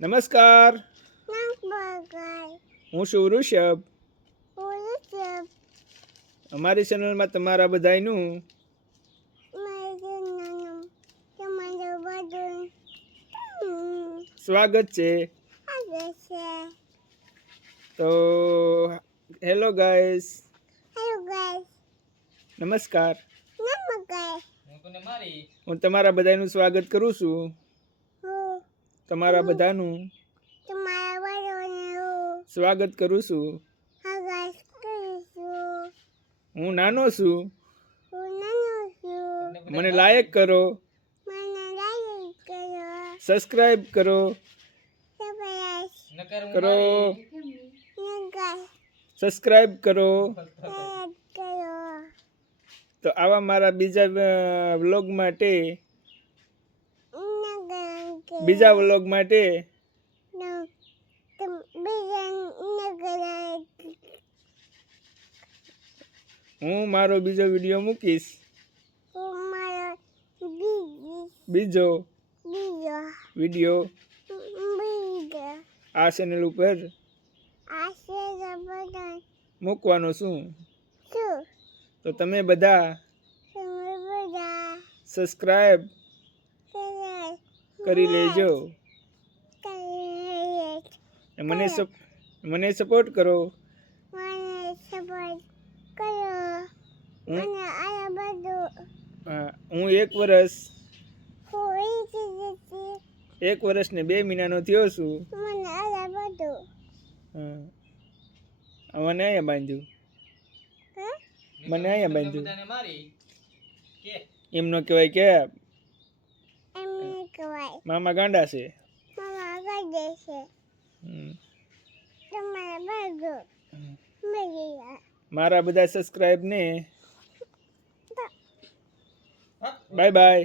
નમસ્કાર, હું છું ઋષભ. અમારી ચેનલમાં તમારા બધાયનું સ્વાગત છે. તો હેલો ગાઈસ, નમસ્કાર. હું તમારા બધાનું સ્વાગત કરું છું. તમારા બધાનું સ્વાગત કરું છું. હું નાનો છું, મને લાયક કરો, સબસ્ક્રાઇબ કરો કરો સબસ્ક્રાઇબ કરો. તો આવા મારા બીજા વ્લોગ માટે હું મારો બીજો વિડીયો મૂકીશ. બીજો વિડીયો આ ચેનલ ઉપર મૂકવાનો છું. તો તમે બધા સબસ્ક્રાઇબ કરી લેજો. મને સપોર્ટ કરો. હું 1 વર્ષ ને 2 મહિનાનો થયો છું. મને અહીંયા બાંધ્યું. એમ નો કહેવાય કે મામા ગાંડા છે. મારા બધા સબસ્ક્રાઇબ ને બાય બાય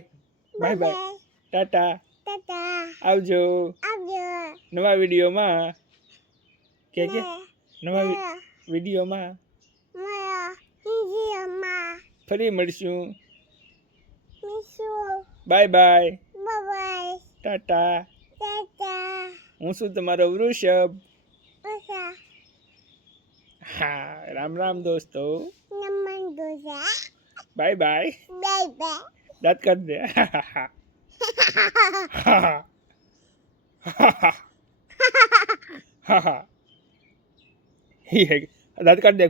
ટાટા, આવજો. નવા વિડીયોમાં ફરી મળશું. બાય ટાટા. હું છું તમારો વૃષભ. હા, રામ રામ દોસ્તો. બાય દાંત કાઢ દે. દાંત કાઢ દે.